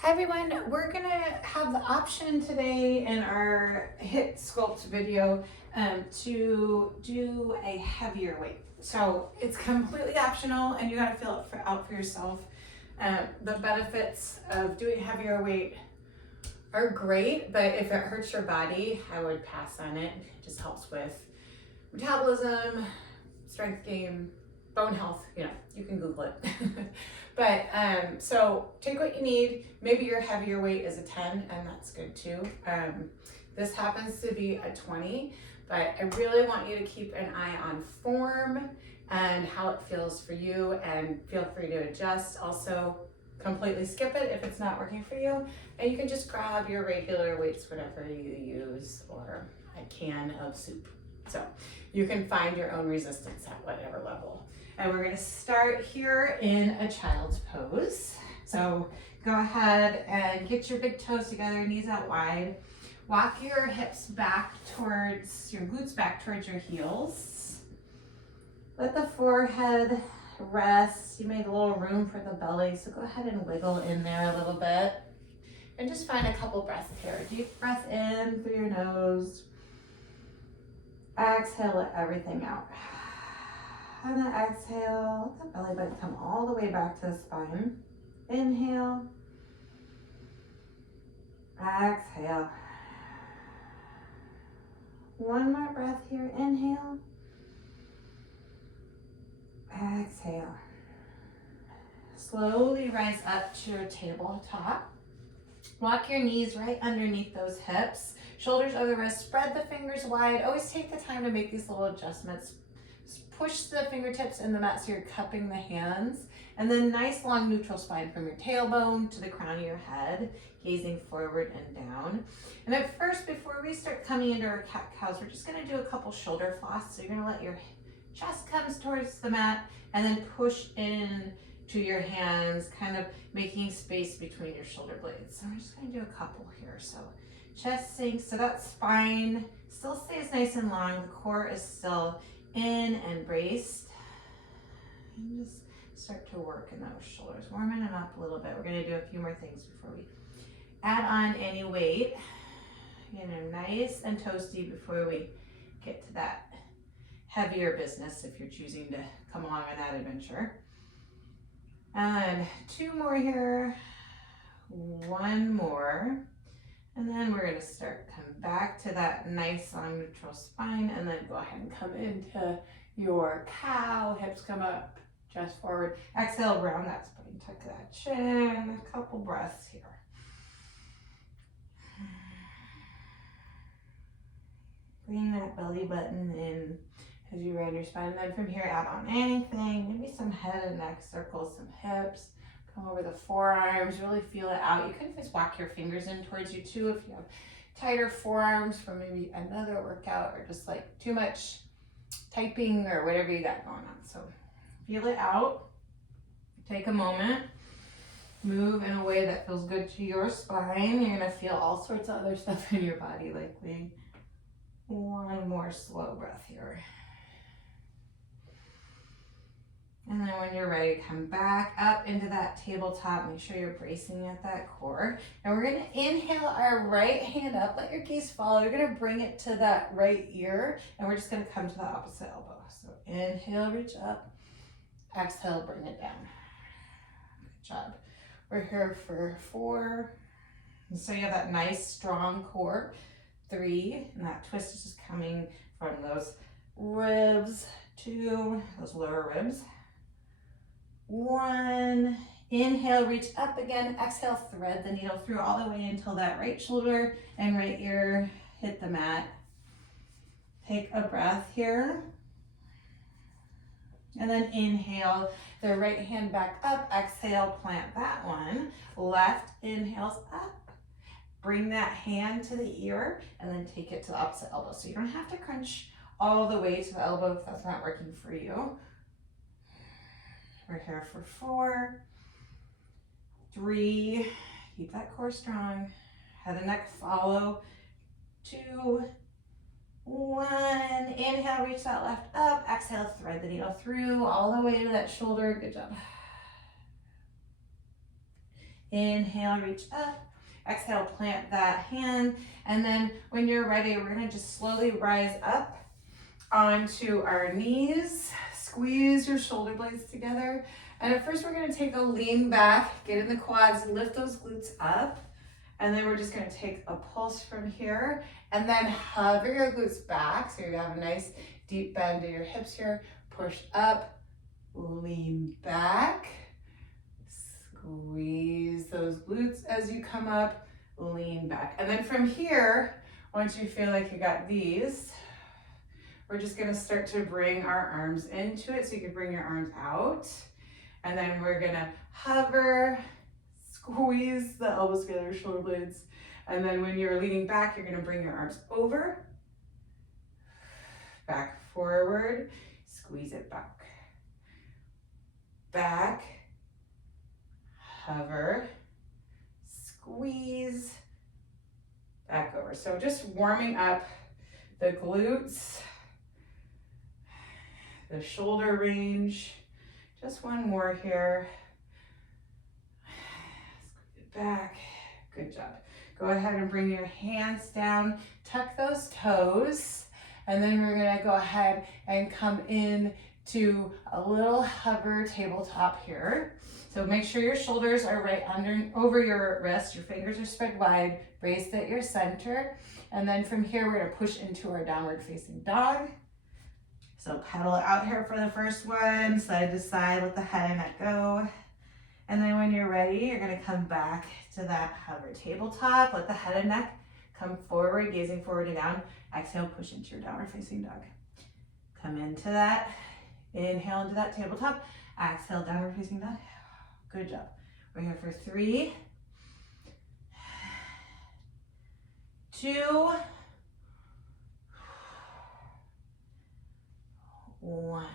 Hi everyone, we're gonna have the option today in our hip sculpt video to do a heavier weight. So it's completely optional and you gotta feel it out for yourself. The benefits of doing heavier weight are great, but if it hurts your body, I would pass on it. It just helps with metabolism, strength gain, bone health, you can Google it. But so take what you need. Maybe your heavier weight is a 10 and that's good too. This happens to be a 20, but I really want you to keep an eye on form and how it feels for you, and feel free to adjust. Also, completely skip it if it's not working for you, and you can just grab your regular weights, whatever you use, or a can of soup. So you can find your own resistance at whatever level. And we're gonna start here in a child's pose. So go ahead and get your big toes together, knees out wide. Walk your hips back towards, your glutes back towards your heels. Let the forehead rest. You made a little room for the belly, so go ahead and wiggle in there a little bit. And just find a couple breaths here. Deep breath in through your nose. Exhale, let everything out. And then exhale, let the belly button come all the way back to the spine. Inhale. Exhale. One more breath here. Inhale. Exhale. Slowly rise up to your tabletop. Walk your knees right underneath those hips. Shoulders over the wrist. Spread the fingers wide. Always take the time to make these little adjustments. Push the fingertips in the mat so you're cupping the hands. And then nice long neutral spine from your tailbone to the crown of your head, gazing forward and down. And at first, before we start coming into our cat-cows, we're just gonna do a couple shoulder floss. So you're gonna let your chest comes towards the mat and then push in to your hands, kind of making space between your shoulder blades. So I'm just gonna do a couple here. So chest sinks, so that spine still stays nice and long. The core is still in and braced. And just start to work in those shoulders, warming them up a little bit. We're gonna do a few more things before we add on any weight. Nice and toasty before we get to that heavier business if you're choosing to come along on that adventure. And two more here, one more. And then we're gonna start come back to that nice long neutral spine, and then go ahead and come into your cow. Hips come up, chest forward. Exhale, round that spine, tuck that chin. A couple breaths here. Bring that belly button in as you round your spine. And then from here, add on anything, maybe some head and neck circles, some hips. Come over the forearms, really feel it out. You can just walk your fingers in towards you too if you have tighter forearms from maybe another workout, or just like too much typing or whatever you got going on. So feel it out. Take a moment. Move in a way that feels good to your spine. You're gonna feel all sorts of other stuff in your body likely. One more slow breath here. And then when you're ready, come back up into that tabletop. Make sure you're bracing at that core. And we're gonna inhale our right hand up. Let your gaze follow. You're gonna bring it to that right ear, and we're just gonna come to the opposite elbow. So inhale, reach up. Exhale, bring it down. Good job. We're here for 4. And so you have that nice strong core. 3, and that twist is just coming from those ribs to those lower ribs. 1, inhale, reach up again. Exhale, thread the needle through all the way until that right shoulder and right ear hit the mat. Take a breath here. And then inhale the right hand back up. Exhale, plant that one. Left inhales up. Bring that hand to the ear and then take it to the opposite elbow. So you don't have to crunch all the way to the elbow if that's not working for you. We're here for 4, 3, keep that core strong. Head and neck follow. 2, 1, inhale, reach that left up. Exhale, thread the needle through all the way to that shoulder. Good job. Inhale, reach up. Exhale, plant that hand. And then when you're ready, we're gonna just slowly rise up onto our knees. Squeeze your shoulder blades together. And at first we're gonna take a lean back, get in the quads, lift those glutes up. And then we're just gonna take a pulse from here and then hover your glutes back. So you have a nice deep bend in your hips here. Push up, lean back. Squeeze those glutes as you come up, lean back. And then from here, once you feel like you got these, we're just gonna start to bring our arms into it. So you can bring your arms out. And then we're gonna hover, squeeze the elbows together, shoulder blades. And then when you're leaning back, you're gonna bring your arms over, back forward, squeeze it back. Back, hover, squeeze, back over. So just warming up the glutes, the shoulder range. Just one more here. Squeeze it back. Good job. Go ahead and bring your hands down, tuck those toes, and then we're gonna go ahead and come in to a little hover tabletop here. So make sure your shoulders are right over your wrist, your fingers are spread wide, braced at your center. And then from here, we're gonna push into our downward facing dog. So pedal it out here for the first one, side to side, let the head and neck go. And then when you're ready, you're gonna come back to that hover tabletop, let the head and neck come forward, gazing forward and down. Exhale, push into your downward facing dog. Come into that, inhale into that tabletop, exhale, downward facing dog. Good job. We're here for 3, 2, 1.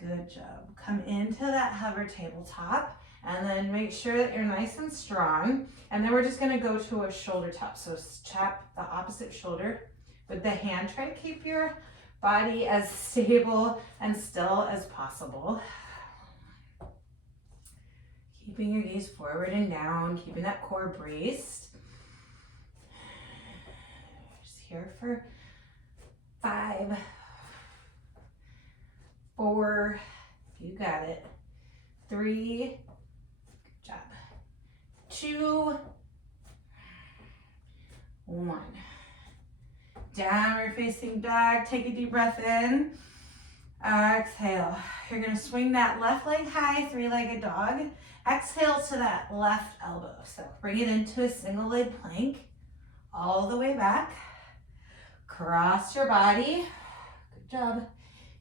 Good job. Come into that hover tabletop and then make sure that you're nice and strong. And then we're just gonna go to a shoulder tap. So tap the opposite shoulder with the hand. Try to keep your body as stable and still as possible. Keeping your gaze forward and down, keeping that core braced. Just here for 5, 4, you got it. 3, good job. 2, 1. Downward facing dog, take a deep breath in. Exhale. You're gonna swing that left leg high, 3-legged dog. Exhale to that left elbow. So bring it into a single leg plank, all the way back. Cross your body. Good job.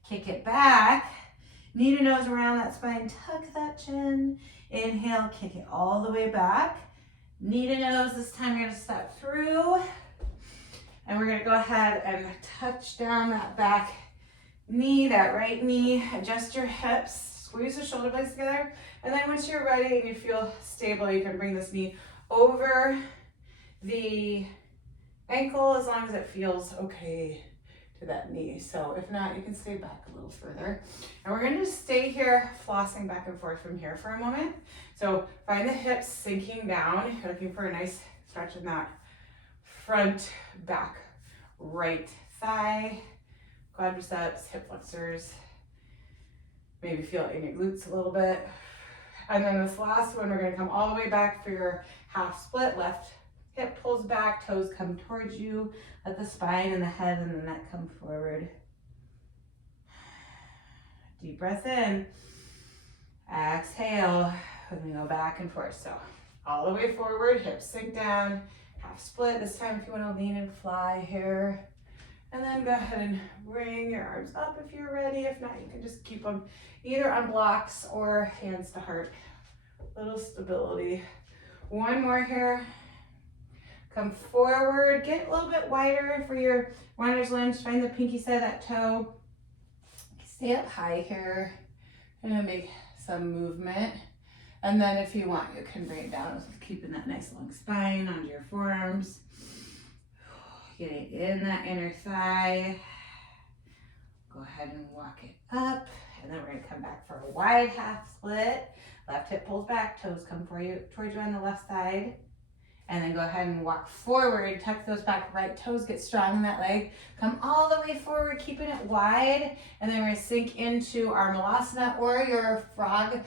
Kick it back. Knee to nose around that spine, tuck that chin. Inhale, kick it all the way back. Knee to nose, this time you're gonna step through. And we're gonna go ahead and touch down that back knee, that right knee. Adjust your hips, squeeze the shoulder blades together. And then once you're ready and you feel stable, you can bring this knee over the ankle as long as it feels okay to that knee. So if not, you can stay back a little further. And we're gonna just stay here, flossing back and forth from here for a moment. So find the hips sinking down. You're looking for a nice stretch in that front, back, right thigh, quadriceps, hip flexors. Maybe feel it in your glutes a little bit. And then this last one, we're gonna come all the way back for your half split. Left hip pulls back, toes come towards you. Let the spine and the head and the neck come forward. Deep breath in. Exhale. And we go back and forth. So all the way forward, hips sink down, half split. This time if you wanna lean and fly here. And then go ahead and bring your arms up if you're ready. If not, you can just keep them either on blocks or hands to heart. Little stability. One more here. Come forward, get a little bit wider for your runner's lunge. Find the pinky side of that toe. Stay up high here. And make some movement. And then if you want, you can bring it down, keeping that nice long spine onto your forearms. Getting in that inner thigh. Go ahead and walk it up. And then we're gonna come back for a wide half split. Left hip pulls back, toes come towards you on the left side. And then go ahead and walk forward, tuck those back, right toes get strong in that leg. Come all the way forward, keeping it wide. And then we're gonna sink into our malasana or your frog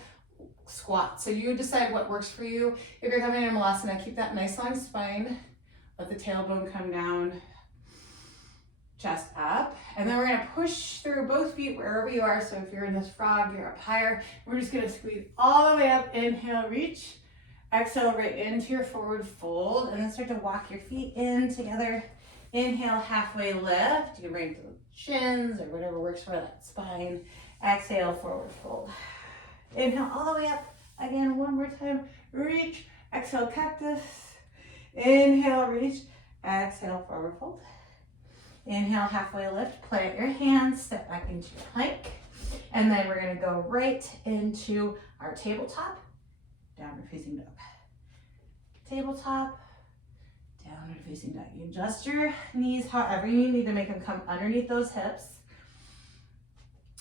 squat. So you decide what works for you. If you're coming in malasana, keep that nice long spine. Let the tailbone come down, chest up. And then we're gonna push through both feet wherever you are. So if you're in this frog, you're up higher. We're just gonna squeeze all the way up, inhale, reach. Exhale right into your forward fold, and then start to walk your feet in together. Inhale, halfway lift. You can bring it to the shins or whatever works for that spine. Exhale, forward fold. Inhale all the way up. Again, one more time. Reach. Exhale, cactus. Inhale, reach. Exhale, forward fold. Inhale, halfway lift. Plant your hands. Step back into your plank. And then we're going to go right into our tabletop. Downward facing dog. Tabletop, downward facing dog. You adjust your knees however you need to make them come underneath those hips.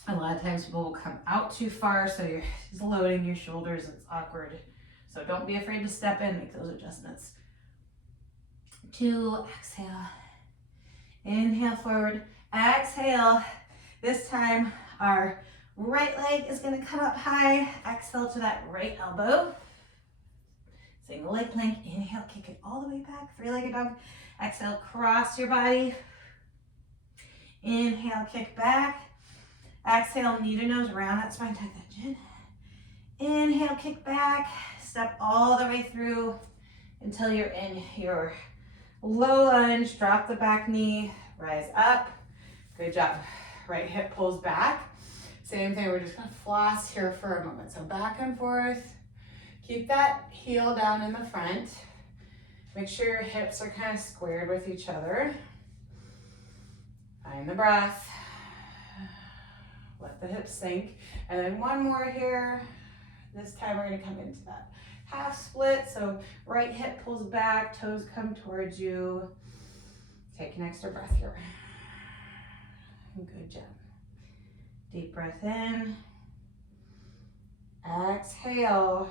A lot of times people will come out too far, so you're just loading your shoulders. It's awkward. So don't be afraid to step in, make those adjustments. 2, exhale. Inhale forward, exhale. This time our right leg is going to come up high. Exhale to that right elbow. Single leg plank. Inhale, kick it all the way back. 3-legged dog. Exhale, cross your body. Inhale, kick back. Exhale, knee to nose, round that spine, tuck that chin. Inhale, kick back. Step all the way through until you're in your low lunge. Drop the back knee, rise up. Good job. Right hip pulls back. Same thing, we're just gonna floss here for a moment. So back and forth. Keep that heel down in the front. Make sure your hips are kind of squared with each other. Find the breath. Let the hips sink. And then one more here. This time we're gonna come into that half split. So right hip pulls back, toes come towards you. Take an extra breath here. Good job. Deep breath in. Exhale.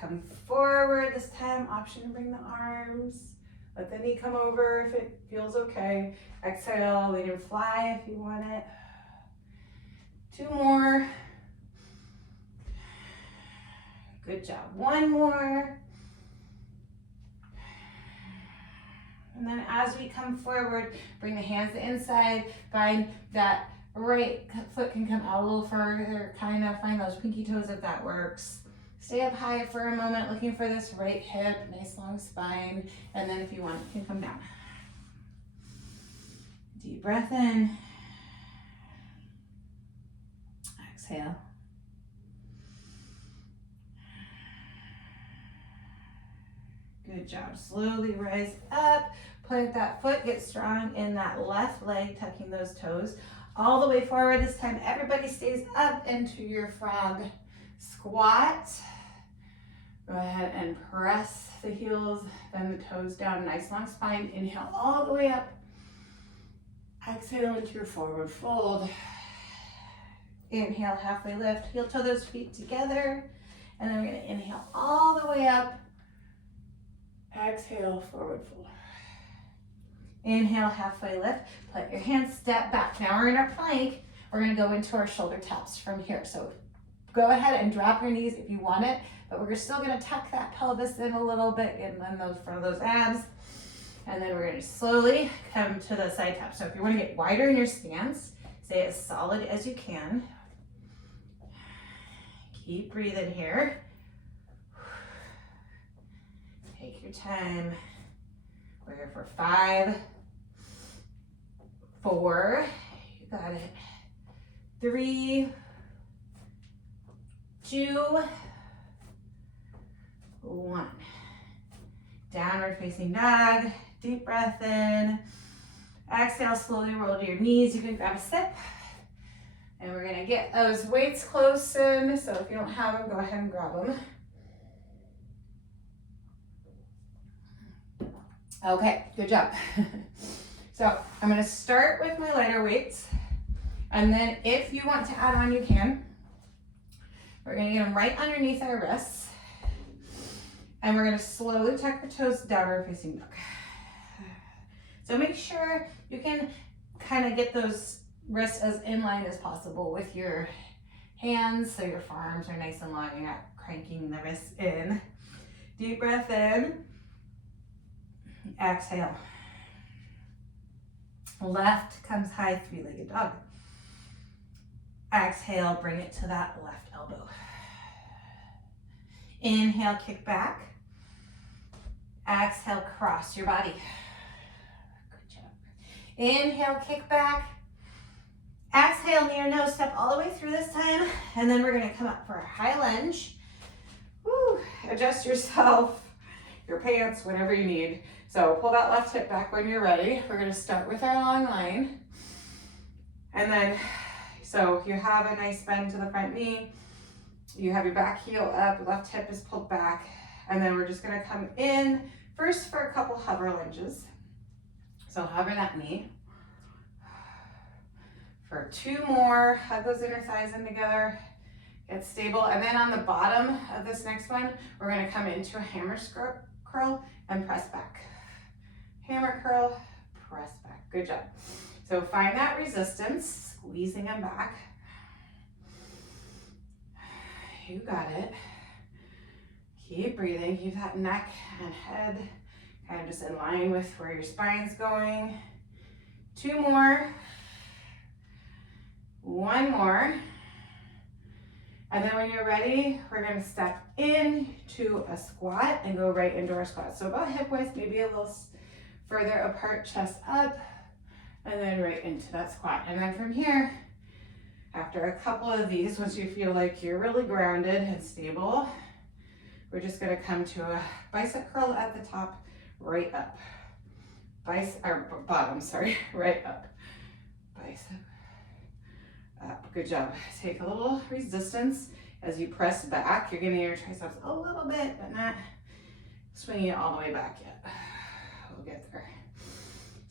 Come forward this time. Option to bring the arms. Let the knee come over if it feels okay. Exhale, lean and fly if you want it. 2 more. Good job. 1 more. And then as we come forward, bring the hands to inside. Find that right foot can come out a little further. Kind of find those pinky toes if that works. Stay up high for a moment, looking for this right hip, nice long spine. And then if you want, you can come down. Deep breath in. Exhale. Good job. Slowly rise up. Plant that foot. Get strong in that left leg, tucking those toes all the way forward. This time, everybody stays up into your frog squat. Go ahead and press the heels, then the toes down. Nice long spine. Inhale all the way up. Exhale into your forward fold. Inhale, halfway lift. Heel toe those feet together. And then we're going to inhale all the way up. Exhale, forward fold. Inhale, halfway lift. Put your hands, step back. Now we're in our plank. We're going to go into our shoulder taps from here. So go ahead and drop your knees if you want it, but we're still going to tuck that pelvis in a little bit and then those front of those abs. And then we're going to slowly come to the side tap. So if you want to get wider in your stance, stay as solid as you can. Keep breathing here. Take your time. We're here for 5, 4, you got it. 3, 2, 1. Downward facing dog. Deep breath in. Exhale, slowly roll to your knees. You can grab a sip. And we're gonna get those weights close in. So if you don't have them, go ahead and grab them. Okay, good job. So I'm gonna start with my lighter weights. And then if you want to add on, you can. We're gonna get them right underneath our wrists. And we're gonna slowly tuck your toes, downward facing dog. So make sure you can kind of get those wrists as in line as possible with your hands, so your forearms are nice and long. You're not cranking the wrists in. Deep breath in. Exhale. Left comes high, three-legged dog. Exhale, bring it to that left elbow. Inhale, kick back. Exhale, cross your body. Good job. Inhale, kick back. Exhale, near nose step all the way through this time. And then we're gonna come up for a high lunge. Woo. Adjust yourself, your pants, whatever you need. So pull that left hip back when you're ready. We're gonna start with our long line. And then, so you have a nice bend to the front knee. You have your back heel up, left hip is pulled back. And then we're just gonna come in first for a couple hover lunges. So hover that knee. For 2 more, hug those inner thighs in together, get stable. And then on the bottom of this next one, we're gonna come into a hammer curl and press back. Hammer curl, press back, good job. So find that resistance, squeezing them back. You got it. Keep breathing, keep that neck and head kind of just in line with where your spine's going. 2 more. 1 more. And then when you're ready, we're gonna step into a squat and go right into our squat. So about hip width, maybe a little further apart, chest up, and then right into that squat. And then from here, after a couple of these, once you feel like you're really grounded and stable, we're just gonna come to a bicep curl at the top, right up. Bottom, sorry, right up. Bicep up, good job. Take a little resistance as you press back. You're getting your triceps a little bit, but not swinging it all the way back yet. We'll get there.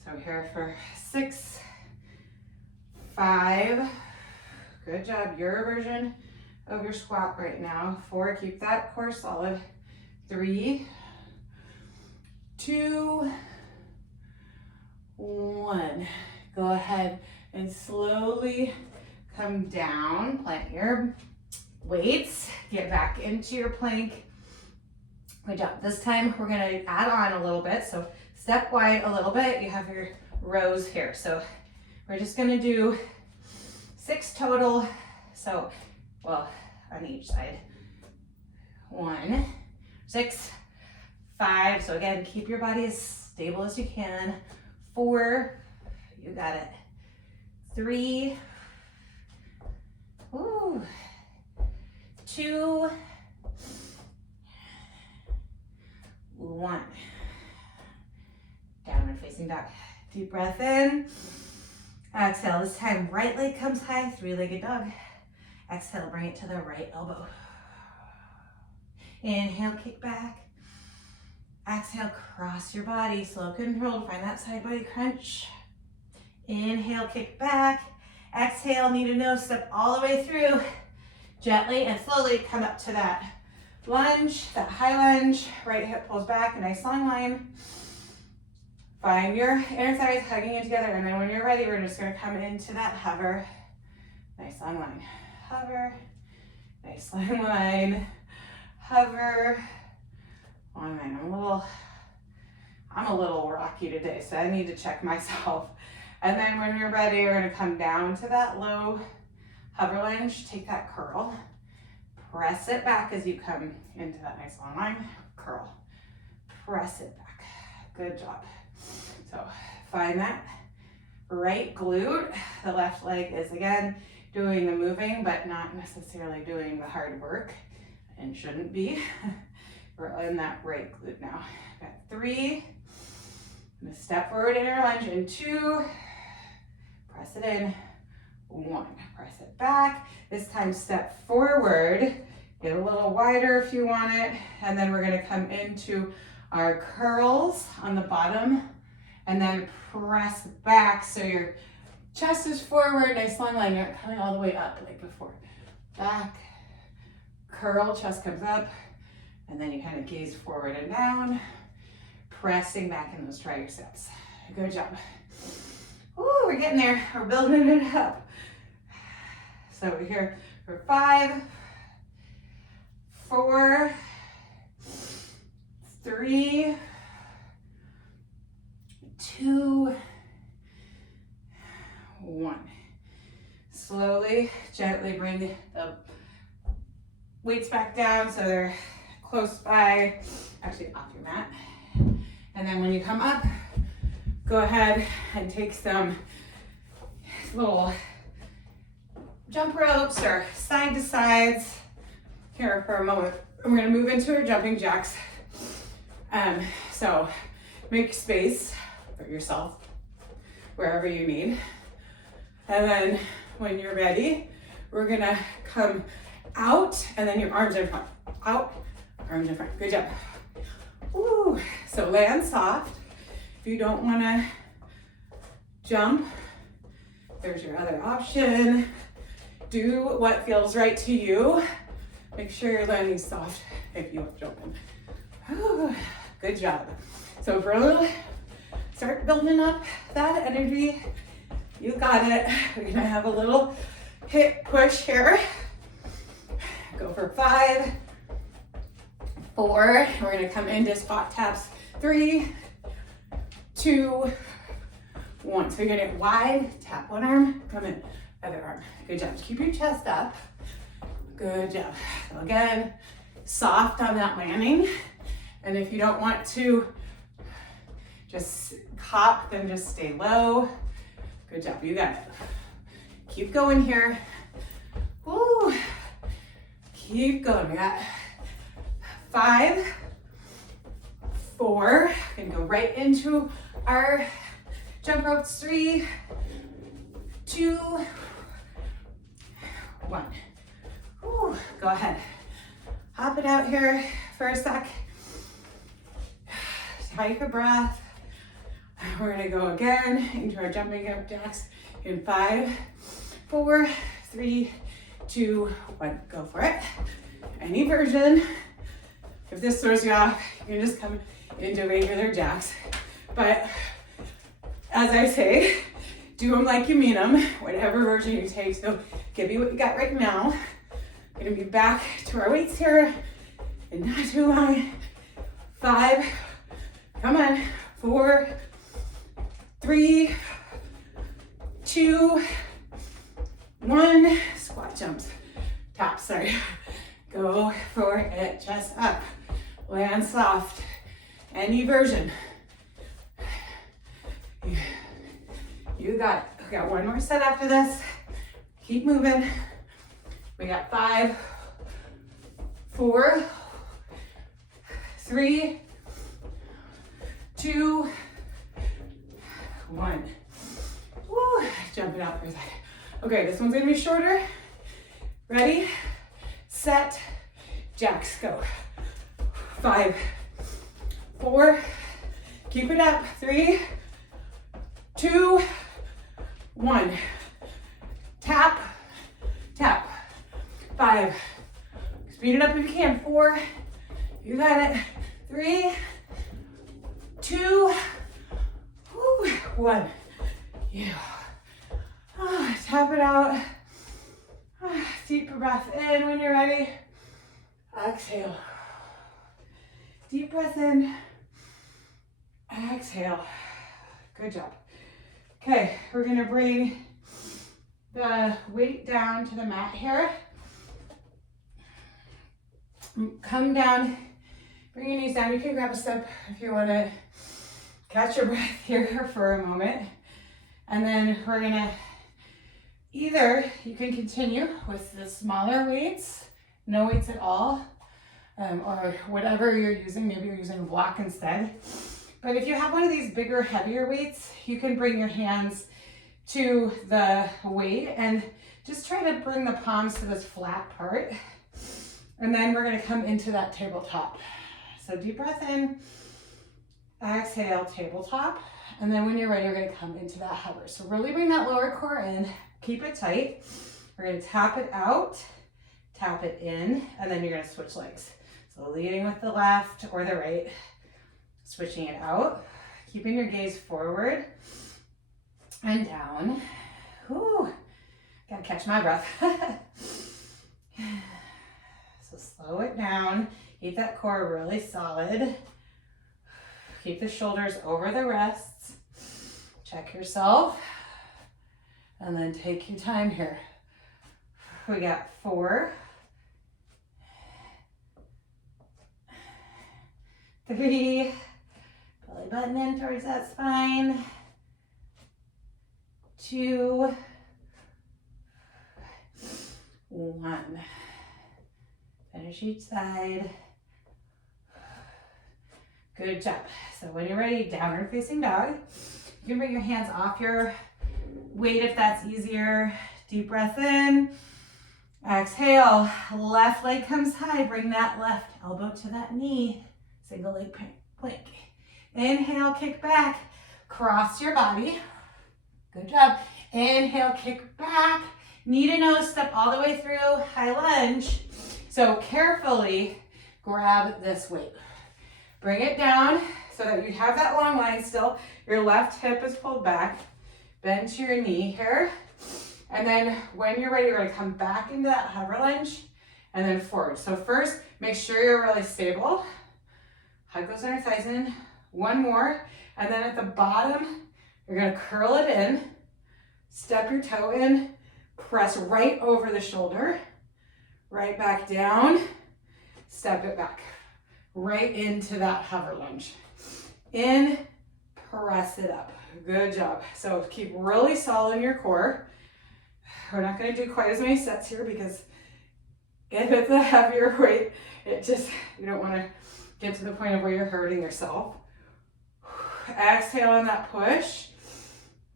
So here for 6, 5, good job. Your version of your squat right now. 4, keep that core solid. 3, 2, 1. Go ahead and slowly come down, plant your weights, get back into your plank. Good job. This time we're gonna add on a little bit. So step wide a little bit. You have your rows here. So we're just gonna do 6 total. So, well, on each side. 1, 6, 5. So again, keep your body as stable as you can. 4, you got it. 3, ooh, 2, 1. Downward facing dog. Deep breath in. Exhale. This time, right leg comes high, 3-legged dog. Exhale, bring it to the right elbow. Inhale, kick back. Exhale, cross your body. Slow control, find that side body crunch. Inhale, kick back. Exhale, knee to nose, step all the way through. Gently and slowly come up to that lunge, that high lunge. Right hip pulls back, a nice long line. Find your inner thighs hugging in together, and then when you're ready, we're just gonna come into that hover. Nice long line. Hover, nice long line. Hover, long line. I'm a little rocky today, so I need to check myself. And then when you're ready, we're gonna come down to that low hover lunge, take that curl, press it back as you come into that nice long line, curl, press it back, good job. So find that right glute, the left leg is again doing the moving, but not necessarily doing the hard work, and shouldn't be. We're in that right glute now. Got 3, I'm gonna step forward inner lunge in 2, press it in, 1, press it back. This time step forward, get a little wider if you want it, and then we're gonna come into our curls on the bottom, and then press back so your chest is forward, nice long line, you're not coming all the way up like before. Back, curl, chest comes up, and then you kind of gaze forward and down, pressing back in those triceps. Good job. Ooh, we're getting there. We're building it up. So we're here for 5, 4, 3, 2, 1. Slowly, gently bring the weights back down so they're close by, actually off your mat. And then when you come up, go ahead and take some little jump ropes or side to sides here for a moment. We're gonna move into our jumping jacks. So make space for yourself wherever you need. And then when you're ready, we're gonna come out and then your arms in front. Out, arms in front. Good job. Woo. So land soft. If you don't wanna jump, there's your other option. Do what feels right to you. Make sure you're landing soft if you are jumping. Whew, good job. So for a little, start building up that energy. You got it. We're gonna have a little hip push here. Go for 5, 4. We're gonna come into spot taps. 3, 2, 1. So you're gonna get wide, tap one arm, come in, other arm. Good job. Keep your chest up. Good job. So again, soft on that landing. And if you don't want to just hop, then just stay low. Good job. You got it. Keep going here. Woo. Keep going. We got 5, 4. Gonna go right into our jump ropes. 3, 2, 1. Whew, go ahead. Hop it out here for a sec. Take a breath. We're gonna go again into our jumping up jacks in 5, 4, 3, 2, 1. Go for it. Any version. If this throws you off, you can just come into regular jacks. But as I say, do them like you mean them, whatever version you take. So give you what you got right now. We're gonna be back to our weights here in not too long. 5, come on, 4, 3, 2, 1. Squat jumps, tap, sorry. Go for it, chest up, land soft, any version. You got it. We got one more set after this. Keep moving. We got 5, 4, 3, 2, 1. Woo, jumping out for a second. Okay, this one's gonna be shorter. Ready, set, jacks, go. 5, 4, keep it up. 3, 2, 1. Tap, tap. 5. Speed it up if you can. 4. You got it. 3, 2, 1. Yeah. Tap it out. Deep breath in when you're ready. Exhale. Deep breath in. Exhale. Good job. Okay, we're gonna bring the weight down to the mat here. Come down, bring your knees down. You can grab a step if you wanna catch your breath here for a moment. And then we're gonna, either you can continue with the smaller weights, no weights at all, or whatever you're using. Maybe you're using a block instead. But if you have one of these bigger, heavier weights, you can bring your hands to the weight and just try to bring the palms to this flat part. And then we're gonna come into that tabletop. So deep breath in, exhale, tabletop. And then when you're ready, you're gonna come into that hover. So really bring that lower core in, keep it tight. We're gonna tap it out, tap it in, and then you're gonna switch legs. So leading with the left or the right, switching it out, keeping your gaze forward and down. Whew, gotta catch my breath. So slow it down, keep that core really solid. Keep the shoulders over the wrists. Check yourself, and then take your time here. We got 4, 3, belly button in towards that spine, 2, 1. Finish each side. Good job. So when you're ready, downward facing dog. You can bring your hands off your weight if that's easier. Deep breath in. Exhale, left leg comes high. Bring that left elbow to that knee. Single leg plank. Inhale, kick back. Cross your body. Good job. Inhale, kick back. Knee to nose, step all the way through. High lunge. So carefully grab this weight. Bring it down so that you have that long line still. Your left hip is pulled back. Bend to your knee here. And then when you're ready, you're gonna come back into that hover lunge and then forward. So first, make sure you're really stable. Hug those inner thighs in. One more. And then at the bottom, you're gonna curl it in. Step your toe in. Press right over the shoulder. Right back down. Step it back. Right into that hover lunge. In, press it up. Good job. So keep really solid in your core. We're not going to do quite as many sets here because if it's a heavier weight, you don't want to get to the point of where you're hurting yourself. Exhale on that push.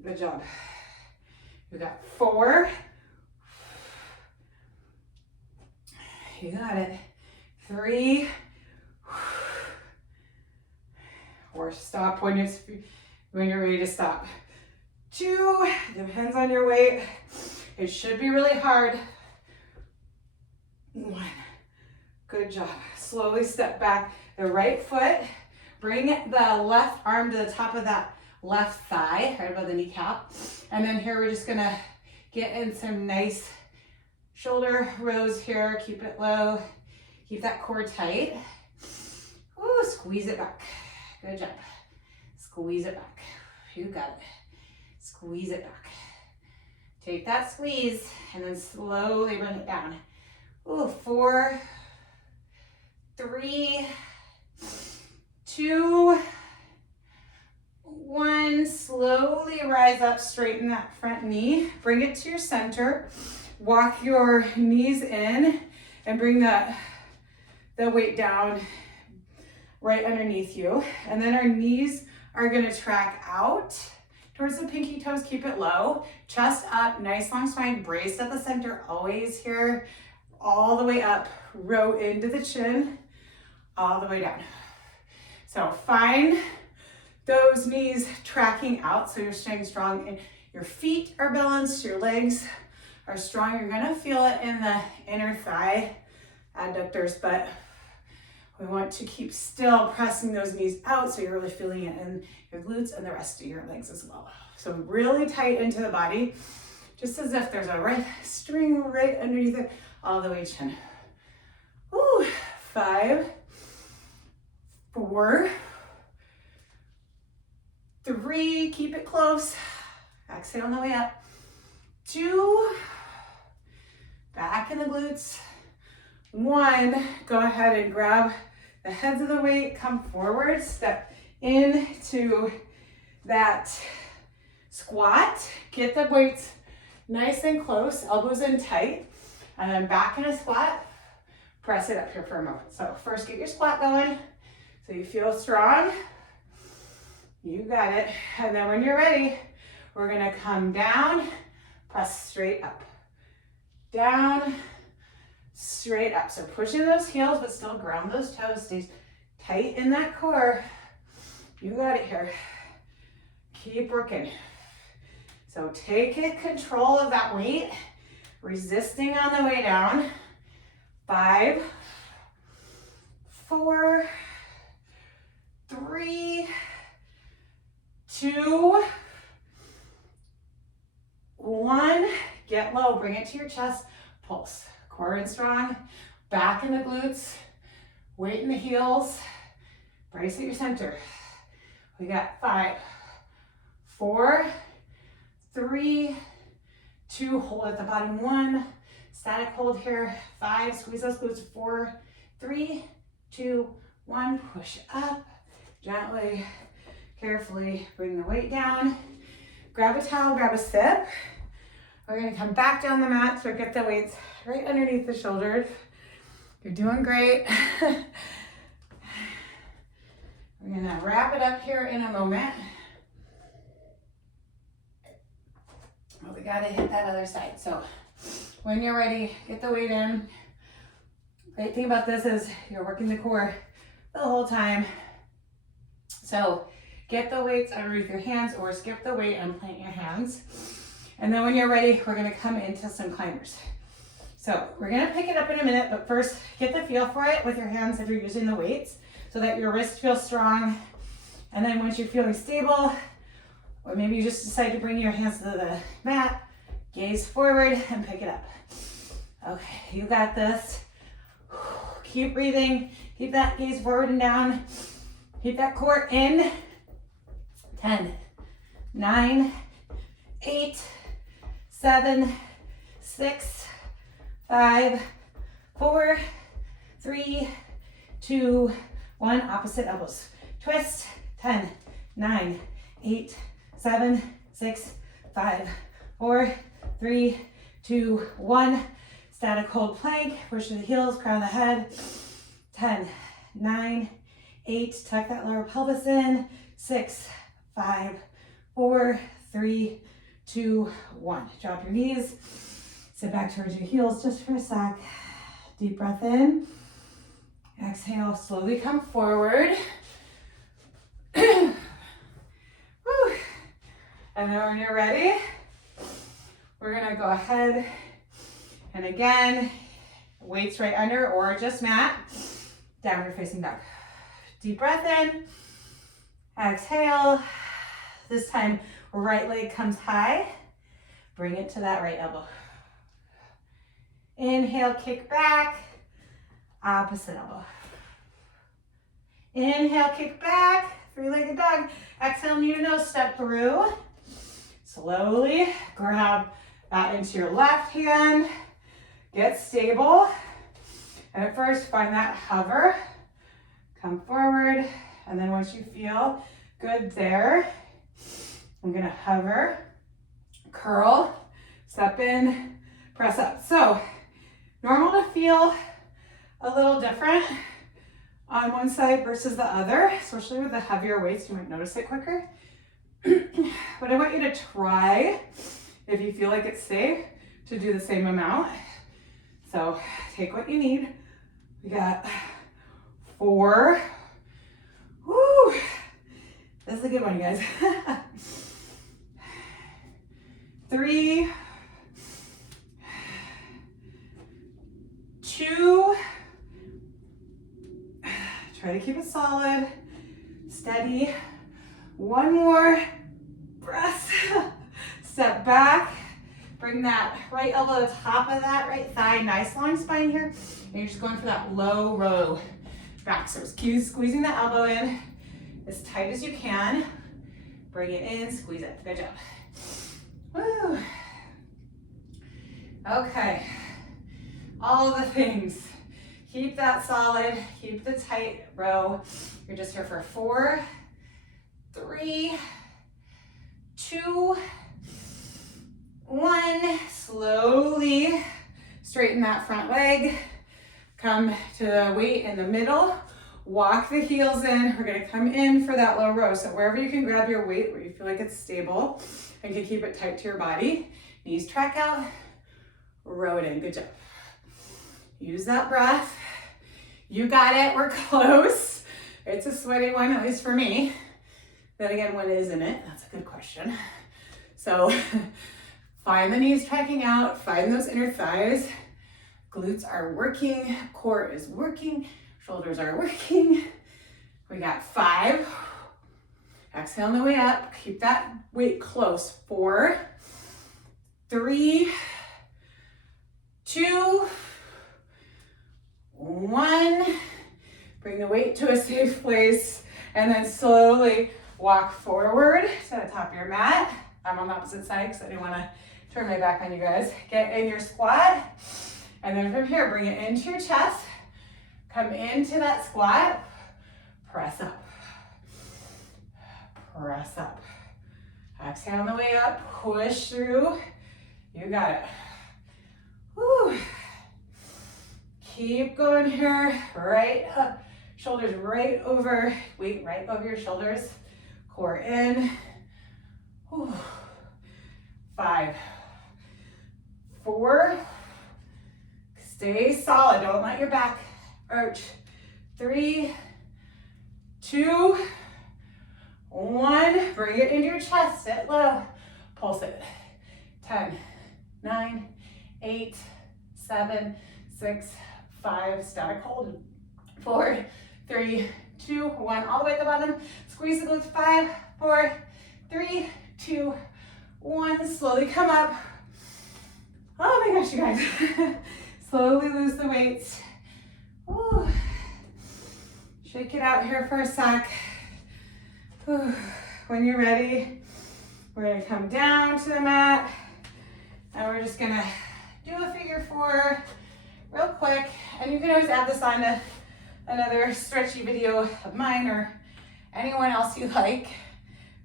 Good job. You got 4. You got it. 3. Or stop when you're ready to stop. 2, depends on your weight. It should be really hard. 1, good job. Slowly step back the right foot. Bring the left arm to the top of that left thigh, right above the kneecap. And then here we're just gonna get in some nice shoulder rows here. Keep it low. Keep that core tight. Ooh, squeeze it back. Good job. Squeeze it back. You got it. Squeeze it back. Take that squeeze and then slowly bring it down. Ooh, 4, 3, 2, 1. Slowly rise up, straighten that front knee. Bring it to your center. Walk your knees in and bring the weight down right underneath you. And then our knees are gonna track out towards the pinky toes. Keep it low. Chest up, nice long spine, braced at the center, always here. All the way up, row into the chin, all the way down. So find those knees tracking out so you're staying strong. And your feet are balanced, your legs are strong. You're gonna feel it in the inner thigh adductors, but we want to keep still pressing those knees out so you're really feeling it in your glutes and the rest of your legs as well. So really tight into the body, just as if there's a right string right underneath it, all the way chin. Ooh, 5, 4, 3, keep it close. Exhale on the way up. 2, back in the glutes. 1, go ahead and grab the heads of the weight, come forward, step into that squat. Get the weights nice and close, elbows in tight, and then back in a squat. Press it up here for a moment. So first get your squat going so you feel strong. You got it. And then when you're ready, we're gonna come down, press straight up. Down, straight up. So pushing those heels, but still ground those toes. Stay tight in that core. You got it here. Keep working. So take control of that weight, resisting on the way down. 5, 4, 3, 2, 1. Get low, bring it to your chest, pulse. Core in strong, back in the glutes, weight in the heels, brace at your center. We got 5, 4, 3, 2, hold at the bottom, 1, static hold here, 5, squeeze those glutes, 4, 3, 2, 1, push up, gently, carefully bring the weight down, grab a towel, grab a sip. We're gonna come back down the mat, so get the weights right underneath the shoulders. You're doing great. We're gonna wrap it up here in a moment. Well, we gotta hit that other side. So when you're ready, get the weight in. Great thing about this is you're working the core the whole time. So get the weights underneath your hands or skip the weight and plant your hands. And then when you're ready, we're gonna come into some climbers. So we're gonna pick it up in a minute, but first get the feel for it with your hands if you're using the weights so that your wrist feels strong. And then once you're feeling stable, or maybe you just decide to bring your hands to the mat, gaze forward and pick it up. Okay, you got this. Keep breathing, keep that gaze forward and down. Keep that core in. 10, 9, 8, 7, 6, 5, 4, 3, 2, 1. Opposite elbows. Twist. 10, 9, 8, 7, 6, 5, 4, 3, 2, 1. Static hold plank. Push to the heels, crown the head. 10, 9, 8. Tuck that lower pelvis in. 6, 5, 4, 3, 2, 1. Drop your knees. Sit back towards your heels just for a sec. Deep breath in. Exhale, slowly come forward. Woo. And then when you're ready, we're gonna go ahead and again, weights right under or just mat, downward facing dog. Deep breath in, exhale. This time, right leg comes high. Bring it to that right elbow. Inhale, kick back, opposite elbow. Inhale, kick back, three-legged dog. Exhale, knee to nose, step through. Slowly grab that into your left hand. Get stable. And at first, find that hover. Come forward. And then once you feel good there, I'm gonna hover, curl, step in, press up. So, normal to feel a little different on one side versus the other, especially with the heavier weights, you might notice it quicker. But I want you to try, if you feel like it's safe, to do the same amount. So take what you need. We got 4. Woo! This is a good one, you guys. 3, 2, try to keep it solid, steady. 1 more breath. Step back, bring that right elbow to the top of that right thigh, nice long spine here, and you're just going for that low row back. So keep squeezing the elbow in as tight as you can. Bring it in, squeeze it. Good job. Woo. Okay, all the things. Keep that solid, keep the tight row. You're just here for 4, 3, 2, 1. Slowly straighten that front leg. Come to the weight in the middle. Walk the heels in. We're gonna come in for that low row. So wherever you can grab your weight, where you feel like it's stable and can keep it tight to your body. Knees track out, row it in. Good job. Use that breath. You got it, we're close. It's a sweaty one, at least for me. Then again, when isn't it? That's a good question. So find the knees tracking out, find those inner thighs, Glutes are working, core is working, shoulders are working. We got 5. Exhale on the way up. Keep that weight close. 4, 3, 2, 1. Bring the weight to a safe place and then slowly walk forward to the top of your mat. I'm on the opposite side because I didn't want to turn my back on you guys. Get in your squat. And then from here, bring it into your chest. Come into that squat. Press up. Press up. Exhale on the way up. Push through. You got it. Woo. Keep going here. Right up. Shoulders right over. Weight right over your shoulders. Core in. Whew. 5, 4. Stay solid. Don't let your back arch. 3, 2, 1. Bring it into your chest. Sit low. Pulse it. 10, 9, 8, 7, 6, 5. Static hold. 4, 3, 2, 1. All the way at the bottom. Squeeze the glutes. 5, 4, 3, 2, 1. Slowly come up. Oh my gosh, you guys. Slowly lose the weights. Ooh. Shake it out here for a sec. Ooh. When you're ready, we're gonna come down to the mat and we're just gonna do a figure 4 real quick. And you can always add this on to another stretchy video of mine or anyone else you like.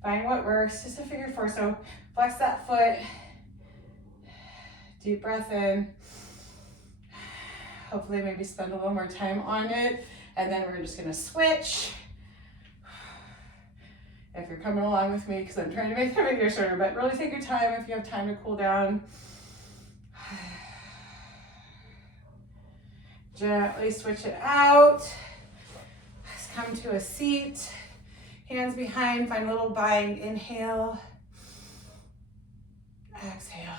Find what works, just a figure 4. So flex that foot, deep breath in. Hopefully maybe spend a little more time on it. And then we're just gonna switch. If you're coming along with me, because I'm trying to make the video shorter, but really take your time if you have time to cool down. Gently switch it out. Just come to a seat. Hands behind, find a little bind. Inhale. Exhale.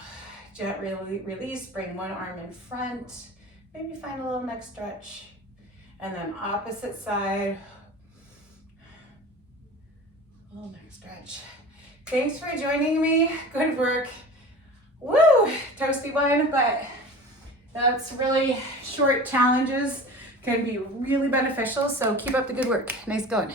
Gently release, bring one arm in front. Maybe find a little neck stretch. And then opposite side. A little neck stretch. Thanks for joining me. Good work. Woo! Toasty one, but that's really short challenges can be really beneficial. So keep up the good work. Nice going.